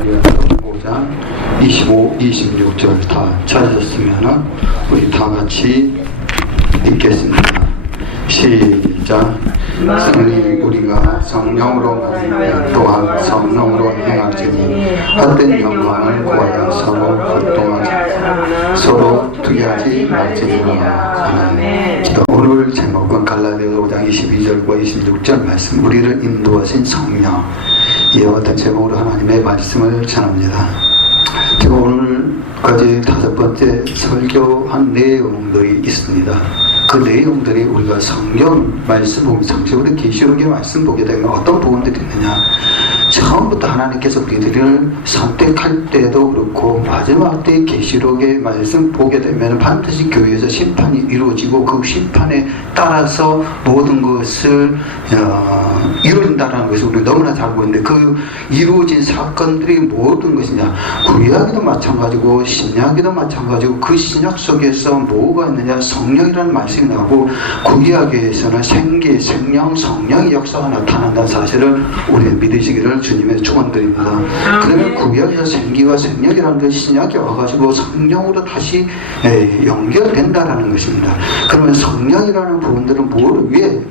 사마리아서 5장 25, 26절 다 찾으셨으면 우리 다 같이 읽겠습니다. 시작. 성령 우리가 성령으로 말하며 또한 성령으로 행할지니 헛된 영광을 구하여 서로 활동하자 서로 투기하지 말지니라. 아멘. 오늘 제목은 갈라디아서 5장 22절과 26절 말씀, 우리를 인도하신 성령. 이와 같은 제목으로 하나님의 말씀을 전합니다. 제가 오늘까지 5번째 설교한 내용들이 있습니다. 그 내용들이 우리가 성경 말씀 보면 상식으로 계시록의 말씀 보게 되면 어떤 부분들이 있느냐, 처음부터 하나님께서 우리들을 선택할 때도 그렇고 마지막 때 계시록의 말씀 보게 되면 반드시 교회에서 심판이 이루어지고 그 심판에 따라서 모든 것을 이루어진다는 것을 우리 너무나 잘 알고 있는데, 그 이루어진 사건들이 모든 것이냐, 구약에도 마찬가지고 신약에도 마찬가지고 그 신약 속에서 뭐가 있느냐, 성령이라는 말씀이 나오고 구약에서는 생기, 생명, 성령의 역사가 나타난다는 사실을 우리 믿으시기를 주님의 축원드립니다. 그러면 구약에서 생기와 생명이라는 것이 신약에 와가지고 성령으로 다시 연결된다라는 것입니다. 그러면 성령이라는 부분들은 왜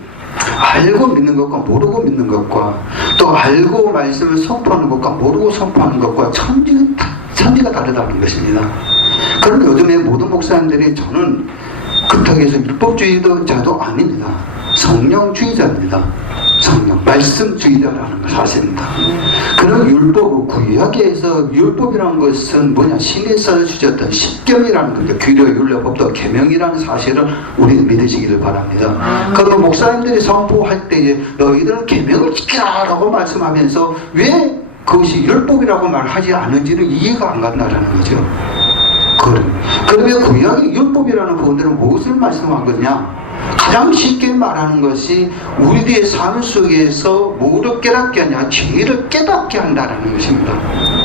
알고 믿는 것과 모르고 믿는 것과 또 알고 말씀을 선포하는 것과 모르고 선포하는 것과 천지가 다르다는 것입니다. 그런데 요즘에 모든 목사님들이, 저는 그렇다고 해서 율법주의자도 아닙니다. 성령주의자입니다. 성령, 말씀주의자라는 것 사실입니다. 그런 율법, 구약에서 율법이라는 것은 뭐냐, 신에서 주셨던 십계명이라는 겁니다. 규례, 율례법도 계명이라는 사실을 우리 믿으시기를 바랍니다. 그럼 목사님들이 선포할 때에 너희들은 계명을 지키라라고 말씀하면서 왜 그것이 율법이라고 말하지 않은지는 이해가 안 간다라는 거죠. 그러면 구약의 율법이라는 부분들은 무엇을 말씀한 거냐? 가장 쉽게 말하는 것이 우리들의 삶 속에서 뭐를 깨닫게 하냐, 죄를 깨닫게 한다는 것입니다.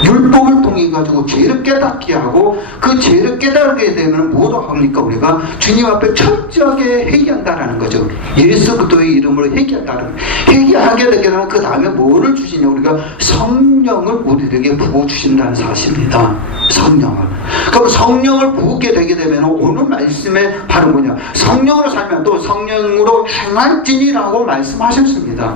율법을 통해 가지고 죄를 깨닫게 하고, 그 죄를 깨닫게 되면 뭐로 합니까? 우리가 주님 앞에 철저하게 회개한다는 거죠. 예수 그리스도의 이름으로 회개한다는, 회개하게 되게 되면 그 다음에 뭐를 주시냐, 우리가 성령을 우리들에게 부어주신다는 사실입니다. 성령을. 그럼 성령을 부게 되게 되면 오늘 말씀에 바로 뭐냐, 성령으로 살면 또 성령으로 행할지니라고 말씀하셨습니다.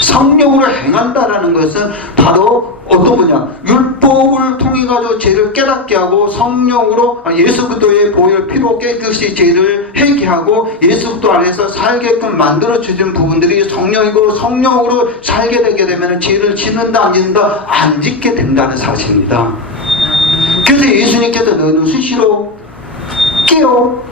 성령으로 행한다라는 것은 바로 어떤 거냐, 율법을 통해 가지고 죄를 깨닫게 하고 성령으로 예수 그리스도의 보혈 피로 깨끗이 죄를 회개하고 예수 그리스도 안에서 살게끔 만들어 주신 부분들이 성령이고, 성령으로 살게 되게 되면 죄를 짓는다 안 짓는다, 안 짓게 된다는 사실입니다. 그래서 예수님께서 너는 수시로 깨어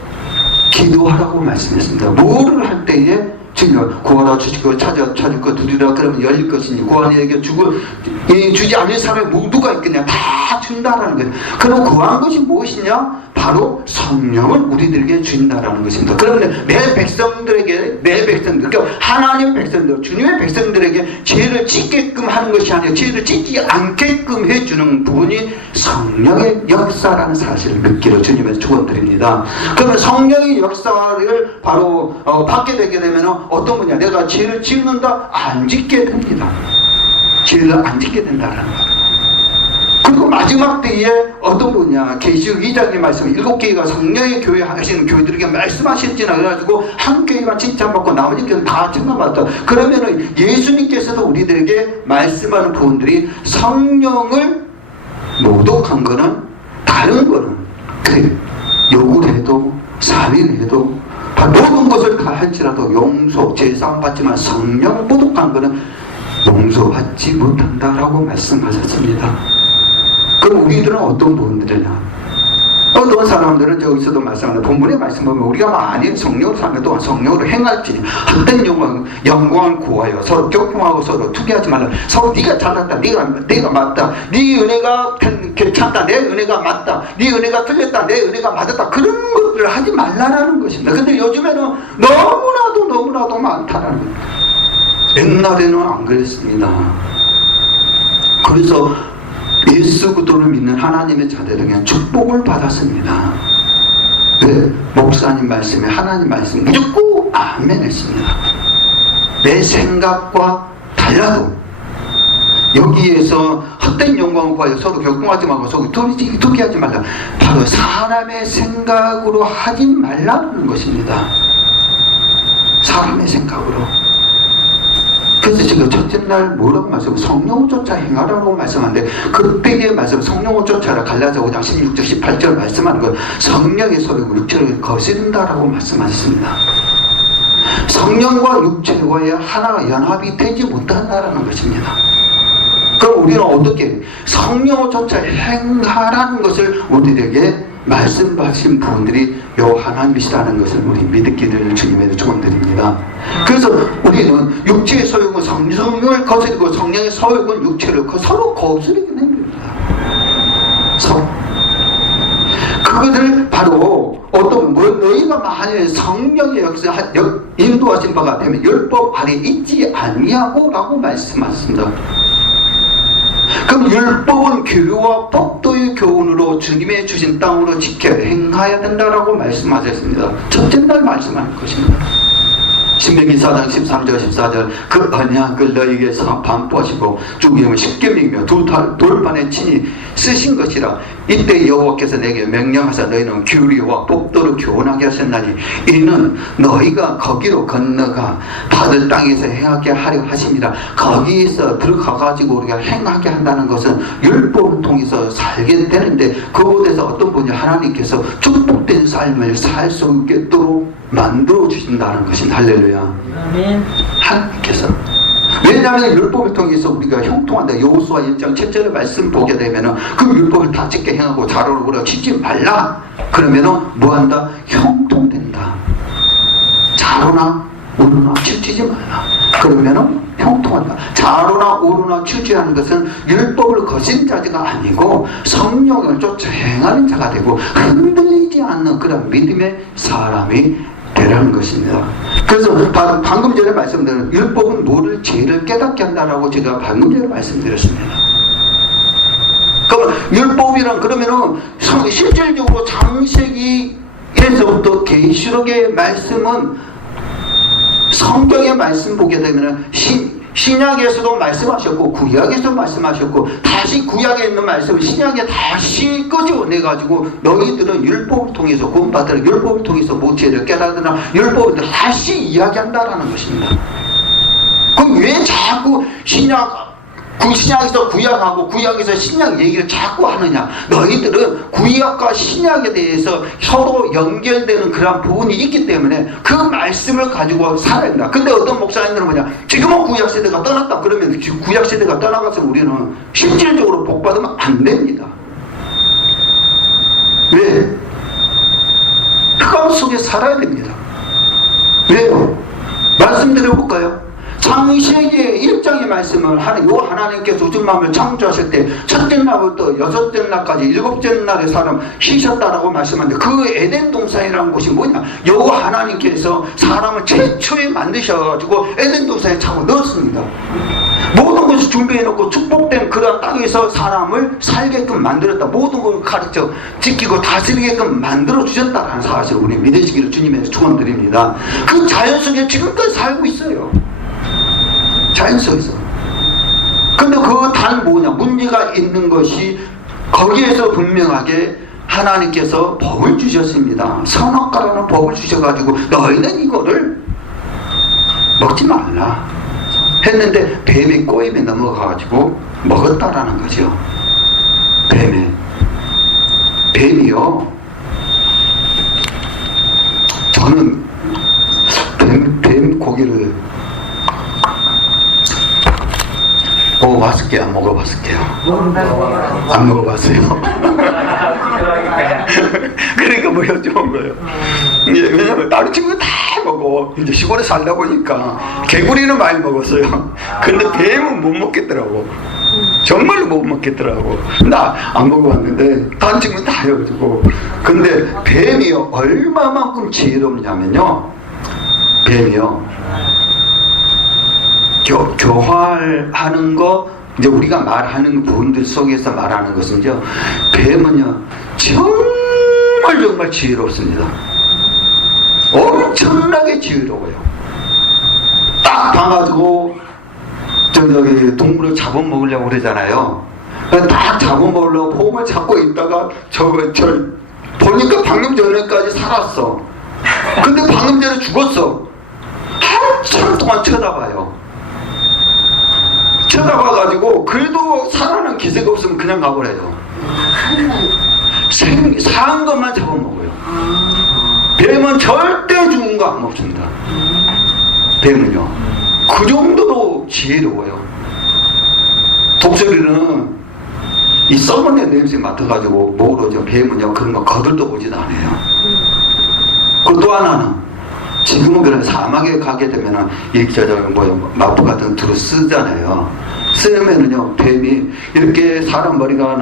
기도하라고 말씀했습니다. 뭐를 할 때에 주님 구하라 주시고 찾을 것 두드리라 그러면 열릴 것이니 구하는 이에게 주지 않는 사람이 누가 있겠냐, 다 준다라는 거예요. 그럼 구한 것이 무엇이냐? 바로 성령을 우리들에게 주신다라는 것입니다. 그러면 내 백성들에게, 그러니까 하나님의 백성들, 주님의 백성들에게 죄를 짓게끔 하는 것이 아니라 죄를 짓지 않게끔 해주는 부분이 성령의 역사라는 사실을 믿기를 주님의 축원드립니다. 그러면 성령의 역사를 바로 받게 되게 되면 어떤 거냐, 내가 죄를 짓는다, 안 짓게 됩니다. 죄를 안 짓게 된다는 거예요. 그리고 마지막 때에 어떤 거냐, 계시록 2장의 말씀, 7개가 성령의 교회 하시는 교회들에게 말씀하셨지나 그래가지고 한 교회만 칭찬받고 나머지 교회는 다 칭찬받았다. 그러면은 예수님께서도 우리들에게 말씀하는 부분들이 성령을 모독한 거는, 다른 거는 그래, 욕을 해도 살인을 해도 모든 것을 다 할지라도 용서, 제사함 받지만 성령 모독한 거는 용서받지 못한다라고 말씀하셨습니다. 그럼 우리들은 어떤 부분들이냐? 어떤 사람들은 저기서도 말씀합니다. 본문의 말씀 보면 우리가 많이 성령으로 살면 또한 성령으로 행할지니 헛된 영광을 구하여 서로 교통하고 서로 투기하지 말라. 서로 네가 잘났다, 네가 맞다, 네 은혜가 괜찮다, 내 은혜가 맞다, 네 은혜가 틀렸다, 내 은혜가 맞았다, 그런 것들을 하지 말라라는 것입니다. 근데 요즘에는 너무나도 많다라는 겁니다. 옛날에는 안 그랬습니다. 그래서 예수 그리스도를 믿는 하나님의 자들에게는 축복을 받았습니다. 왜? 목사님 말씀에 하나님 말씀 무조건 아멘 했습니다. 내 생각과 달라도 여기에서 헛된 영광을 구하여 서로 격동하지 말고 서로 투기하지 말라. 바로 사람의 생각으로 하지 말라는 것입니다. 사람의 생각으로. 그래서 지금 첫째 날 뭐라고 말씀하세요? 성령을 쫓아 행하라고 말씀하는데, 그때의 말씀 성령을 쫓아라 갈라디아 5장 16절 18절 말씀하는 건 성령의 소욕을 육체를 거스른다라고 말씀하셨습니다. 성령과 육체와의 하나가 연합이 되지 못한다라는 것입니다. 그럼 우리는 어떻게 성령을 쫓아 행하라는 것을 우리에게 말씀하신 분들이 요 하나님이시라는 것을 우리 믿기를 주님의 축원드립니다. 그래서 우리는 육체의 소욕은 성령을 거스르고 성령의 소욕은 육체를 서로 거스르게 됩니다. 서로. 그것을 바로 어떤 너희가 만일 성령의 역사 인도하신 바가 되면 율법 아래 있지 아니하고 라고 말씀하셨습니다. 그럼 율법은 교류와 법도의 교훈으로 주님의 주신 땅으로 지켜 행해야 된다라고 말씀하셨습니다. 첫째 날 말씀하는 것입니다. 신명기 4장 13절 14절 그 언약을 너희에게 반포하시고 주님을 십계명이며 돌판에 친히 쓰신 것이라. 이때 여호와께서 내게 명령하사 너희는 규리와 법도를 교훈하게 하셨나니 이는 너희가 거기로 건너가 받을 땅에서 행하게 하려 하심이라. 거기에서 들어가가지고 우리가 행하게 한다는 것은 율법을 통해서 살게 되는데, 그곳에서 어떤 분이 하나님께서 축복된 삶을 살 수 있도록 만들어 주신다는 것입니다. 할렐루야. 아멘. 하나님께서. 왜냐하면 율법을 통해서 우리가 형통한다. 여호수아 1장 7절의 말씀 보게 되면은 그 율법을 다 지켜 행하고 자로를 우려 치지 말라. 그러면은 뭐한다? 형통된다. 자로나 우르나 치우치지 말라. 그러면은 형통한다. 자로나 우르나 치우치하는 것은 율법을 거신 자가 아니고 성령을 쫓아 행하는 자가 되고 흔들리지 않는 그런 믿음의 사람이 되라는 것입니다. 그래서 방금 전에 말씀드린 율법은 너를 죄를 깨닫게 한다라고 제가 방금 전에 말씀드렸습니다. 그럼 율법이란 그러면은 실질적으로 창세기에서부터 계시록의 말씀은 성경의 말씀 보게 되면은 신약에서도 말씀하셨고 구약에서도 말씀하셨고 다시 구약에 있는 말씀을 신약에 다시 끄집어내가지고 너희들은 율법을 통해서 구원받으라, 율법을 통해서 모체를 깨닫으라, 율법을 다시 이야기한다라는 것입니다. 그럼 왜 자꾸 신약에서 구약하고 구약에서 신약 얘기를 자꾸 하느냐? 너희들은 구약과 신약에 대해서 서로 연결되는 그런 부분이 있기 때문에 그 말씀을 가지고 살아야 된다. 근데 어떤 목사님들은 뭐냐? 지금은 구약 세대가 떠났다. 그러면 구약 세대가 떠나가서 우리는 실질적으로 복받으면 안 됩니다. 왜? 흑암 속에 살아야 됩니다. 왜요? 말씀드려볼까요? 창세기 1장의 말씀을 하는 요 하나님께서 우주 만물을 창조하실 때 첫째 날부터 여섯째 날까지 일곱째 날에 사람 쉬셨다라고 말씀하는데, 그 에덴 동산이라는 곳이 뭐냐? 요 하나님께서 사람을 최초에 만드셔가지고 에덴 동산에 차고 넣었습니다. 모든 것을 준비해놓고 축복된 그런 땅에서 사람을 살게끔 만들었다. 모든 것을 가르쳐 지키고 다스리게끔 만들어주셨다라는 사실을 우리 믿으시기를 주님에서 축원드립니다. 그 자연 속에 지금까지 살고 있어요. 자연 속에서. 근데 그 단 뭐냐? 문제가 있는 것이 거기에서 분명하게 하나님께서 법을 주셨습니다. 선악과라는 법을 주셔가지고 너희는 이거를 먹지 말라 했는데 뱀이 꼬임에 넘어가가지고 먹었다라는 거죠. 뱀이요. 저는 뱀 고기를 먹어봤을게요? 안 먹어봤을게요? 안 먹어봤어요. 그러니까 뭐 여쭤본 거예요. 왜냐면 다른 친구는 다 먹어. 이제 시골에 살다 보니까 개구리는 많이 먹었어요. 근데 뱀은 못 먹겠더라고. 정말로 못 먹겠더라고. 나 안 먹어봤는데 다른 친구는 다 해가지고. 근데 뱀이 얼마만큼 지혜롭냐면요, 뱀이요, 교활하는 거, 이제 우리가 말하는 부분들 속에서 말하는 것은요, 뱀은요 정말 지혜롭습니다. 엄청나게 지혜로워요. 딱 봐가지고 저기 동물을 잡아먹으려고 그러잖아요. 딱 잡아먹으려고 폼을 잡고 있다가 저 보니까 방금 전에까지 살았어. 근데 방금 전에 죽었어. 한참 동안 쳐다봐요. 쳐다봐가지고 그래도 살아난 기세가 없으면 그냥 가버려요. 사한 것만 잡아먹어요. 뱀은 절대 죽은 거 안 먹습니다. 뱀은요. 그 정도로 지혜로워요. 독수리는 이 썩은 냄새 맡아가지고 모르죠. 뱀은요 그런 거 거들떠 보지도 않아요. 그리고 또 하나는 지금은 그런 사막에 가게 되면은 마포 같은 툴을 쓰잖아요. 쓰면은요 뱀이 이렇게 사람 머리가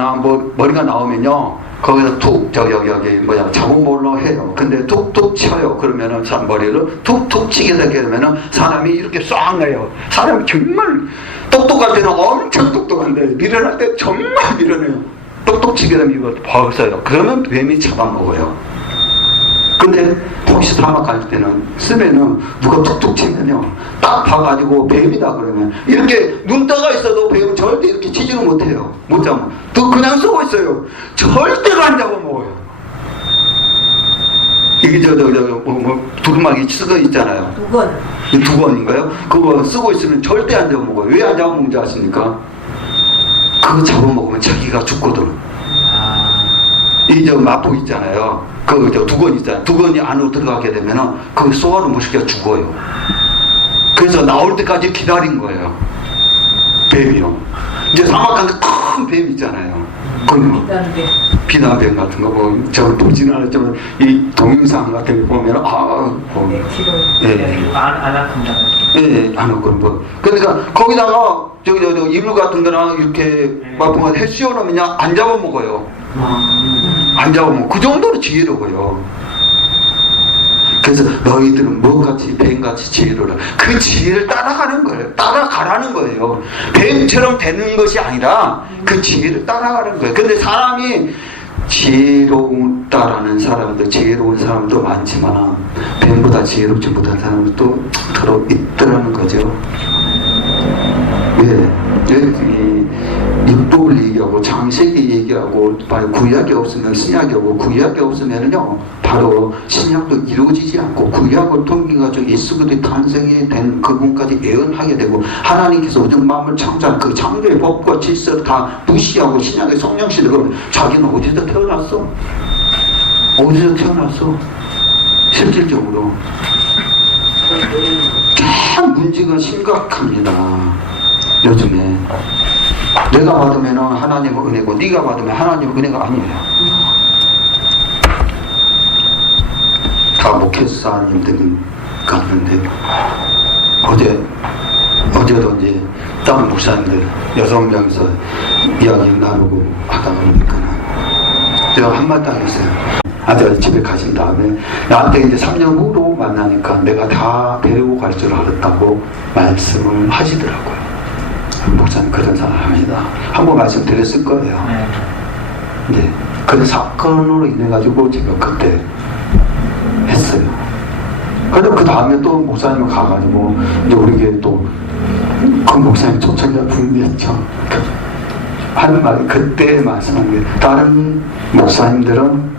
나오면요 거기서 툭 잡아먹으려고 해요. 근데 툭툭 쳐요. 그러면은 머리를 툭툭 치게 되면은 사람이 이렇게 싹 나요. 사람이 정말 똑똑할 때는 엄청 똑똑한데 밀어낼 때 정말 밀어내요. 똑똑 치게 되면 이거 벌써요. 그러면 뱀이 잡아먹어요. 근데 혹시 사막 갈 때는 쓰면은 누가 툭툭 치면요 딱 봐가지고 뱀이다 그러면 이렇게 눈 떠가 있어도 뱀은 절대 이렇게 치지는 못해요. 못 잡아. 또 그냥 쓰고 있어요. 절대로 안 잡아먹어요. 이게 두루마기 쓰고 있잖아요. 두건인가요? 그거 쓰고 있으면 절대 안 잡아먹어요. 왜 안 잡아먹는지 아십니까? 그거 잡아먹으면 자기가 죽거든. 이 마포 있잖아요. 두건 있잖아요. 두건이 안으로 들어가게 되면은 그 소화를 못 시켜 죽어요. 그래서 나올 때까지 기다린 거예요. 뱀이요. 이제 사막한 큰 뱀 있잖아요. 비단뱀 같은 거 저 보지는 않았지만 이 동영상 같은 거 보면 아나콘다. 그러니까 거기다가 이불 같은 거나 이렇게 마포가 해 씌워놓으면 안 잡아먹어요. 안 잡으면 그 정도로 지혜로워요. 그래서 너희들은 뭐같이 뱀같이 지혜로라. 그 지혜를 따라가는 거예요. 따라가라는 거예요. 뱀처럼 되는 것이 아니라 그 지혜를 따라가는 거예요. 근데 사람이 지혜롭다라는 사람도 지혜로운 사람도 많지만 뱀보다 지혜롭지 못한 사람도 들어 있더라는 거죠. 왜? 율법을 얘기하고 창세기 얘기하고 구약이 없으면 신약이 오고 구약이 없으면은요 바로 신약도 이루어지지 않고 구약을 통해가지고 예수 그리스도의 탄생이 된 그분까지 예언하게 되고 하나님께서 오직 마음을 창조한 그 창조의 법과 질서를 다 무시하고 신약의 성령시대 그러면 자기는 어디서 태어났어? 어디서 태어났어? 실질적으로 참 문제가 심각합니다. 요즘에 내가 받으면 하나님의 은혜고 네가 받으면 하나님의 은혜가 아니에요. 다 목회사님들이 갔는데 어제도 이제 다른 목사님들 6명이서 이야기 나누고 하다 보니까는 제가 한마디 하겠어요. 아들 집에 가신 다음에 나한테 이제 3년 후로 만나니까 내가 다 데리고 갈 줄 알았다고 말씀을 하시더라고요. 목사님 그런 사람입니다. 한번 말씀드렸을 거예요. 네. 그 사건으로 인해 가지고 제가 그때 했어요. 그래서 그 다음에 또 목사님을 가가지고 이제 우리 교회 또 그 목사님 초청자 분이었죠. 하는 말이 그때 말씀한 게 다른 목사님들은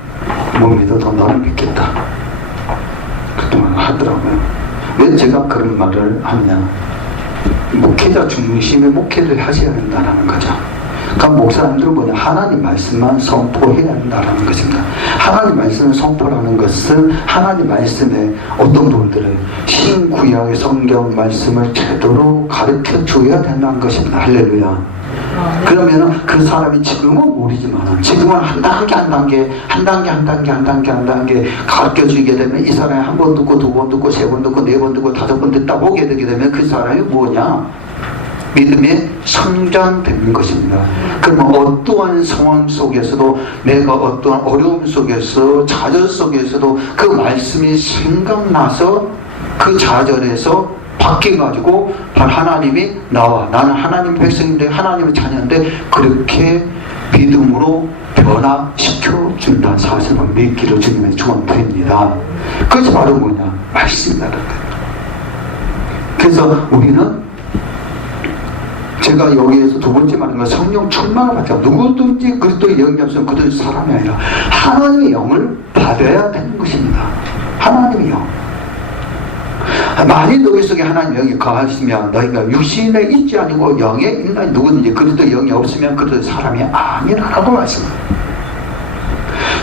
못 믿어도 너는 믿겠다. 그동안 하더라고요. 왜 제가 그런 말을 하냐? 목회자 중심의 목회를 하셔야 된다는 거죠. 그러니까 목사님들은 뭐냐? 하나님 말씀만 선포해야 한다는 것입니다. 하나님 말씀을 선포라는 것은 하나님 말씀에 어떤 분들은 신구약의 성경 말씀을 제대로 가르쳐 줘야 된다는 것입니다. 할렐루야. 그러면은 그 사람이 지금은 모르지만 지금은 한 단계 가르쳐 주게 되면 이 사람이 한 번 듣고 두 번 듣고 세 번 듣고 네 번 듣고 다섯 번 듣다 보게 되게 되면 그 사람이 뭐냐? 믿음의 성장되는 것입니다. 그러면 어떠한 상황 속에서도 내가 어떠한 어려움 속에서 좌절 속에서도 그 말씀이 생각나서 그 좌절에서 바뀌어가지고 바로 하나님이 나는 하나님 백성인데 하나님의 자녀인데 그렇게 믿음으로 변화시켜준다는 사실을 믿기로 주님의 축원드립니다. 그것이 바로 뭐냐? 말씀이라는 거예요. 그래서 우리는 제가 여기에서 두 번째 말한 건 성령 충만을 받자. 누구든지 그리스도의 영이 없으면 그들은 사람이 아니라 하나님의 영을 받아야 되는 것입니다. 하나님의 영. 만일 너희 속에 하나님의 영이 거하시면 너희가 육신에 있지 아니고 영에 있나. 누구든지 그리스도의 영이 없으면 그들은 사람이 아니라고 말씀합니다.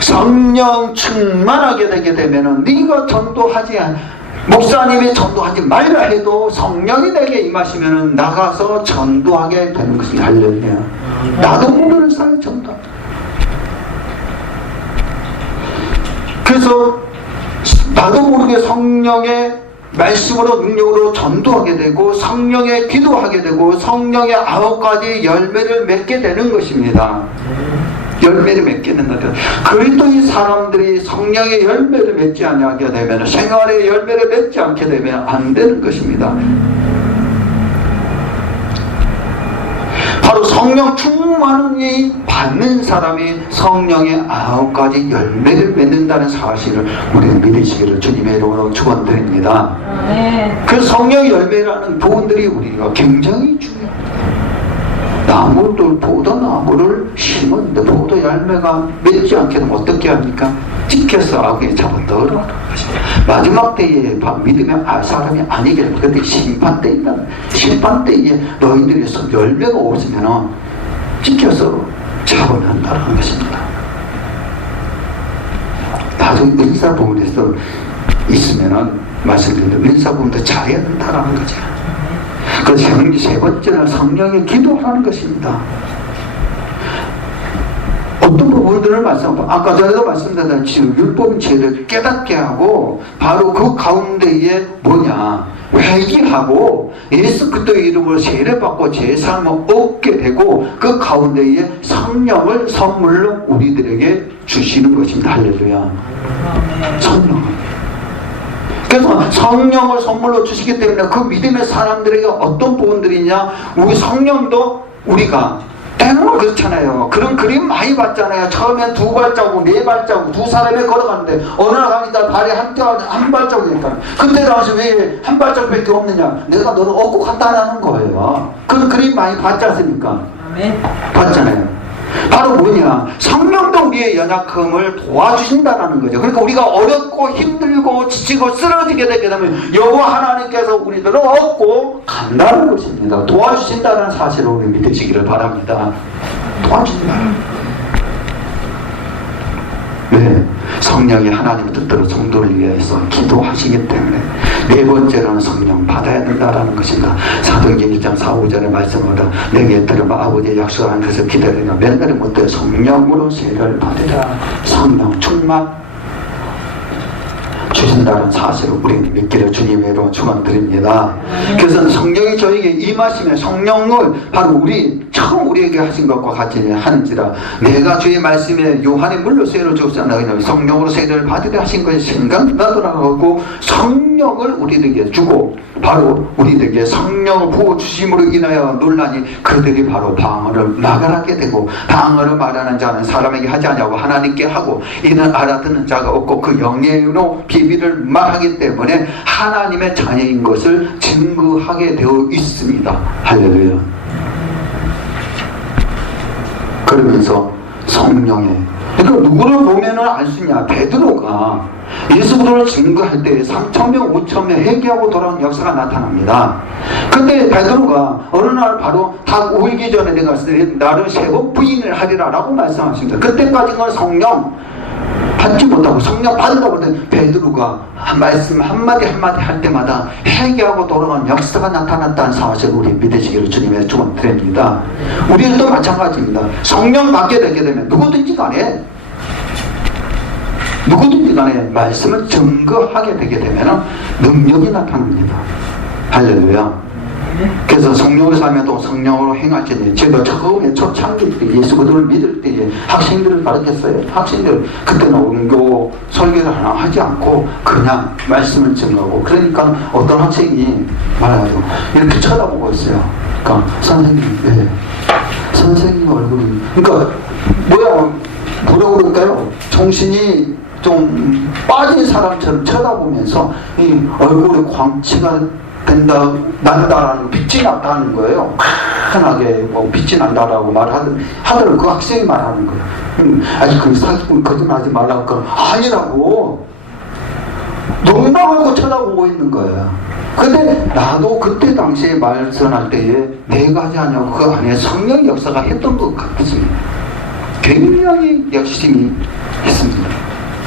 성령 충만하게 되게 되면은 네가 전도하지 목사님이 전도하지 말라 해도 성령이 내게 임하시면은 나가서 전도하게 되는 것입니다. 할렐루야. 나도 모르는 사람이 전도한다. 그래서 나도 모르게 성령의 말씀으로 능력으로 전도하게 되고 성령의 기도하게 되고 성령의 9가지 열매를 맺게 되는 것입니다. 열매를 맺게 된다. 그리스도의 사람들이 성령의 열매를 맺지 않게 되면 생활의 열매를 맺지 않게 되면 안 되는 것입니다. 바로 성령 충만히 받는 사람이 성령의 9가지 열매를 맺는다는 사실을 우리는 믿으시기를 주님의 이름으로 축원드립니다. 그 성령의 열매라는 부분들이 우리가 굉장히 중요합니다. 나무들, 포도나무를 심었는데 포도 열매가 맺지 않게 되면 어떻게 합니까? 찍혀서 아구에 잡아 넣으라는 것입니다. 마지막 때에 믿으면 사람이 아니게 됩니다. 그런데 심판 때 있다. 심판 때에 너희들이 열매가 없으면 찍혀서 잡아낸다는 것입니다. 나중에 은사 부분에서 있으면 말씀드린다. 은사 부분도 잘해야 된다는 거죠. 그래서 세 번째는 성령의 기도하는 것입니다. 어떤 부분들을 말씀하고 아까 전에도 말씀드렸듯이 율법인 죄를 깨닫게 하고 바로 그 가운데에 뭐냐 회개하고 예수 그리스도의 이름으로 세례받고 제사함을 얻게 되고 그 가운데에 성령을 선물로 우리들에게 주시는 것입니다. 할렐루야. 성령. 그래서 성령을 선물로 주시기 때문에 그 믿음의 사람들에게 어떤 부분들이냐, 우리 성령도 우리가 때로는 그렇잖아요. 그런 그림 많이 봤잖아요. 처음엔 2발자국, 4발자국, 2사람이 걸어가는데 어느 날 가니까 발이 한 발자국이니까 그때 당시 왜 한 발자국밖에 없느냐, 내가 너를 얻고 간다라는 거예요. 그런 그림 많이 봤지 않습니까? 봤잖아요. 바로 뭐냐, 성령도 우리의 연약함을 도와주신다는 거죠. 그러니까 우리가 어렵고 힘들고 지치고 쓰러지게 되게 되면 여호와 하나님께서 우리들을 얻고 간다는 것입니다. 도와주신다는 사실을 우리 믿으시기를 바랍니다. 도와주신다. 네, 성령이 하나님의 뜻대로 성도를 위해서 기도하시기 때문에 네 번째로는 성령 받아야 된다는 것입니다. 사도행전 1장 4, 5절의 말씀보다 내게 들어봐 아버지의 약속한 것을 기다리며 맨날에 못해 성령으로 세례를 받으라. 성령 충만 주신다는 사실을 우리는 믿기를 주님의 이름으로 축원드립니다. 그래서 성령이 저에게 임하시면 성령을 바로 처음 우리에게 하신 것과 같이 하는지라 내가 주의 말씀에 요한의 물로 세례를 주었잖아요. 성령으로 세례를 받으려 하신 것이 생각나더라고 성령을 우리에게 주고 바로 우리에게 성령을 부어주심으로 인하여 논란이 그들이 바로 방언을 말하게 되고 방언을 말하는 자는 사람에게 하지 않냐고 하나님께 하고 이는 알아듣는 자가 없고 그 영예로 비밀을 말하기 때문에 하나님의 자녀인 것을 증거하게 되어 있습니다. 할렐루야. 그러면서 성령의 그러니까 누구를 보면은 알 수 있냐, 베드로가 예수 그리스도를 증거할 때 3,000명 5,000명 회개하고 돌아온 역사가 나타납니다. 그때 베드로가 어느 날 바로 닭 울기 전에 내가 나를 3번 부인을 하리라 라고 말씀하십니다. 그때까지는 성령 받지 못하고 성령 받으라고 할 때 베드로가 말씀 한마디 할 때마다 회개하고 돌아간 역사가 나타났다는 사실을 우리 믿으시기를 주님의 축원드립니다. 우리도 마찬가지입니다. 성령 받게 되게 되면 누구든지 간에 말씀을 증거하게 되게 되면 능력이 나타납니다. 할렐루야. 그래서 성령으로 살면 또 성령으로 행할 때에 제가 처음에 초창기 때 예수 그리스도를 믿을 때에 학생들을 가르쳤어요. 학생들 그때는 온교 설교를 하나 하지 않고 그냥 말씀을 증거하고 그러니까 어떤 학생이 말하죠. 이렇게 쳐다보고 있어요. 그러니까 선생님, 네. 선생님 얼굴이 그러니까 뭐라고 그럴까요? 정신이 좀 빠진 사람처럼 쳐다보면서 이 얼굴에 광채가 난다라는 빛이 났다는 거예요. 환하게 뭐 빛이 난다라고 하더라도 그 학생이 말하는 거예요. 아직 그 사기꾼 거짓말하지 말라고 그러면 아니라고 농담하고 쳐다보고 있는 거예요. 근데 나도 그때 당시에 말씀할 때에 내가 하지 않냐고 그 안에 성령의 역사가 했던 것 같습니다. 굉장히 열심히 했습니다.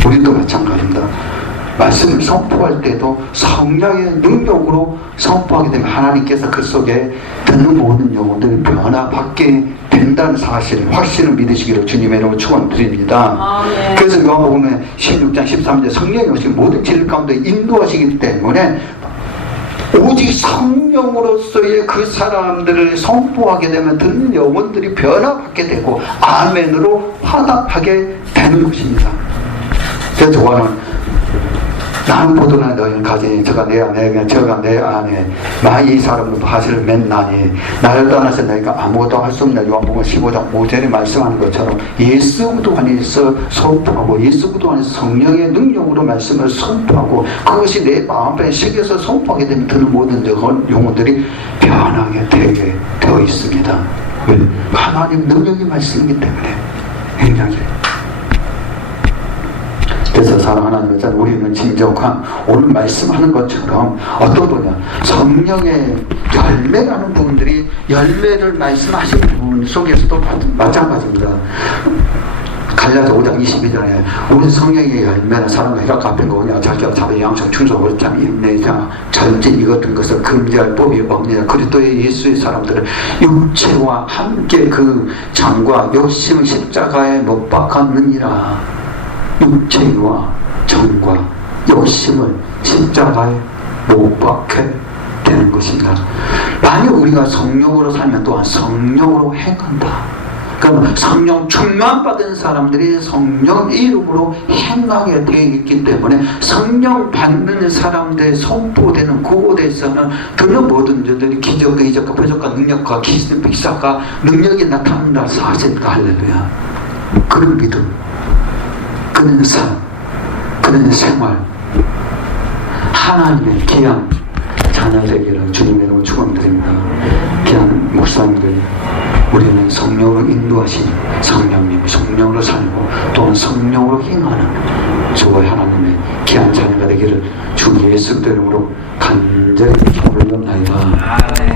우리도 마찬가지입니다. 말씀을 선포할 때도 성령의 능력으로 선포하게 되면 하나님께서 그 속에 듣는 모든 영혼들이 변화받게 된다는 사실, 확신을 믿으시기를 주님의 이름으로 축원드립니다. 네. 그래서 요한복음 16장 13절 성령이 오시고 모든 진리 가운데 인도하시기 때문에 오직 성령으로서의 그 사람들을 선포하게 되면 듣는 영혼들이 변화받게 되고 아멘으로 화답하게 되는 것입니다. 그래서 저와는 나는 보도나 너희는 가지니 저가 내 안에 저가 내 안에 만일 이 사람은 사실을 맺나니 나를 떠나서 너희가 아무것도 할 수 없는 요한복음 15장 5절에 말씀하는 것처럼 예수 그리스도 안에서 선포하고 예수 그리스도 안에서 성령의 능력으로 말씀을 선포하고 그것이 내 마음에 새겨서 선포하게 되면 드는 모든 영혼들이 변하게 되게 되어 있습니다. 왜? 하나님 능력의 말씀이기 때문에 굉장히 그래서 사랑하는 여자 우리는 진정한 오늘 말씀하는 것처럼 어떤 분이야 성령의 열매라는 분들이 열매를 말씀하신 분 속에서도 마찬가지입니다. 갈라디아 5장 22절에 우리 성령의 열매는 사람과 혈압 같은 거냐 자기가 자비 양성 충성 월참 인내자 전진 이것든 것을 금지할 법이 없느냐 그리스도의 예수의 사람들은 육체와 함께 그 정과 욕심을 십자가에 못 박았느니라. 육체와 정과 욕심을 십자가에 못 박게 되는 것입니다. 만약 우리가 성령으로 살면 또한 성령으로 행한다. 그럼 성령 충만받은 사람들이 성령 이름으로 행하게 되어 있기 때문에 성령 받는 사람들의 선포되는 그곳에서는 듣는 모든 자들이 기적과 이적과 표적과 능력과 기사가 능력이 나타난다 사실입니다. 할렐루야. 그런 믿음 그는 삶, 그는 생활 하나님의 귀한 자녀 되기를 주님의 이름으로 축원드립니다. 귀한 목사님들 우리는 성령으로 인도하신 성령님 성령으로 살고 또한 성령으로 행하는 주의 하나님의 귀한 자녀가 되기를 주 예수 이름으로 간절히 기도를 합니다.